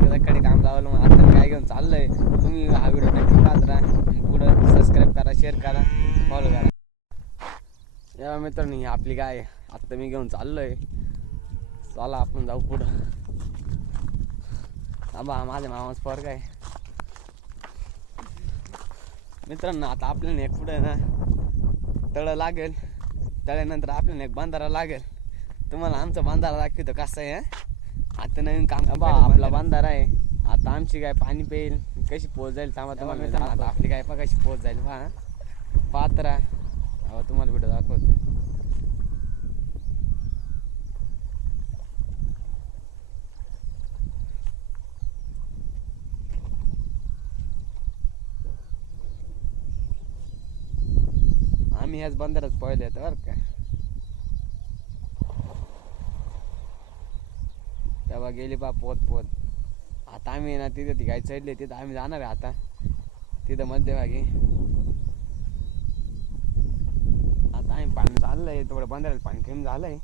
त्याच्याकडे काम लावलं. मग आता काय घेऊन चाललंय तुम्ही हा व्हिडिओ नक्की पाहत राहा. पुढं सबस्क्राईब करा, शेअर करा, फॉलो करा. या मित्रांनी आपली गाय आत्ता मी घेऊन चाललोय. चला आपण जाऊ पुढं. आबा माझ्या मामाच पोरग आहे मित्रांनो. आता आपल्याला एक पुढे ना तळ लागेल. तळ्यानंतर आपल्याला एक बांधारा लागेल. तुम्हाला आमचा बांधारा दाखवतो कसं आहे. आता नवीन काम बा आपला बांधारा आहे. आता आमची गाय पाणी पिईल कशी पोच जाईल थांबा तुम्हाला. आता आपली गाय कशी पोच जाईल पात्रा तुम्हाला व्हिडिओ दाखवतो. आम्ही ह्याच बंदरच पहिले येतो बरं का. तेव्हा गेली बा पोत. आता आम्ही ना तिथं ती गाय चढली तिथं आम्ही जाणार आहे. आता तिथं मध्यभागी आता आम्ही पाणी चाललंय. थोडं बंदराला पाणी कमी झालंय.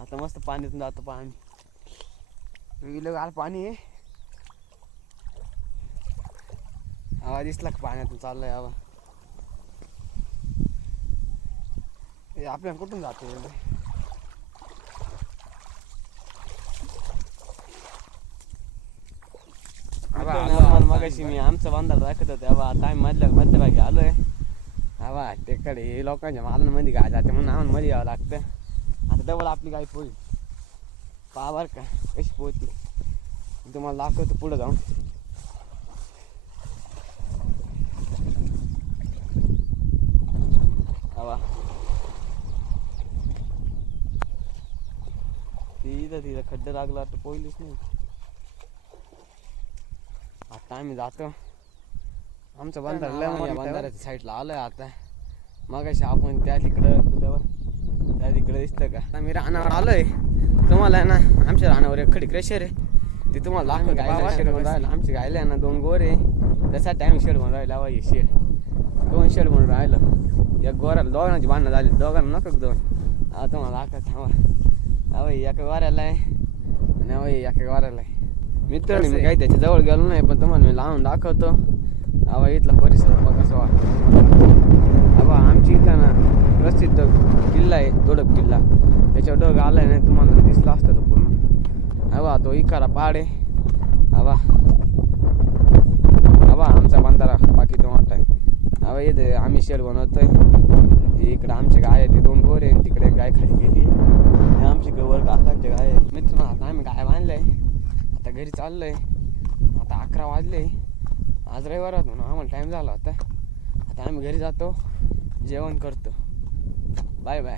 आता मस्त पाणीतून जातो पहा आम्ही. विलं पाणी आहे. आवाज दिसला का पाण्यातून चाललंय आवा. आपल्याला कुठून जातो मगाशी मी आमचं बांधारा दाखवत होतो. तेव्हा आता आम्ही मध्यभागी आलोय. हवा तिकडे लोकांच्या मालांमध्ये गाय जाते म्हणून आम्हाला मध्ये यावं लागतं. आता डबल आपली गाय पोळी पहा बरं का कशी पोहती. तुम्हाला दाखवतो पुढं जाऊन. हवा तिथं खड्डा लागला तर पोहलीच नाही. आता आम्ही जातो. आमचं बांधाऱ्याच्या साईडला आलोय. आता मगाशी आपण त्या तिकडं दिसतं का. आम्ही रानावर आलोय. तुम्हाला आहे ना आमच्या रानावर एक खडी क्रेशर आहे ते तुम्हाला दाखवतो. शेड बनवून राहिलं. आमची गायला आहे ना 2 गोरे त्यासाठी आम्ही शेड बनवून राहिला. हे शेड 2 शेड बनवून राहिलं. एक गोऱ्याला दोघांची भांडणं झाली. दोघांना नको 2. आता तुम्हाला दाखवत थांबा. अवय एका वाऱ्याला आहे आणि अवय एका वाऱ्याला आहे. मित्रांनी मी काही त्याच्या जवळ गेलो नाही पण तुम्हाला मी लावून दाखवतो. हवा इथला परिसर बघा कसा वाटतो. हवा आमची इथं ना प्रसिद्ध किल्ला आहे दोडक किल्ला. त्याच्यावर डग आलाय नाही तुम्हाला दिसला असतं तो पूर्ण. हवा तो इकारा पहाड आहे. हवा आमचा बांधारा बाकी तो मोठा आहे. हवा इथे आम्ही शेड बनवतोय. इकडे आमची गाय आहे. ते 2 गोरे आहे. तिकडे गाय खाली गेली. आमची गवर काकांची गाय आहे. मित्रांनो आता आम्ही गाय बांधलंय. आता घरी चाललोय. आता 11 वाजले. आज रविवार होता म्हणून आम्हाला टाईम झाला होता. आता आम्ही घरी जातो जेवण करतो. Bye bye.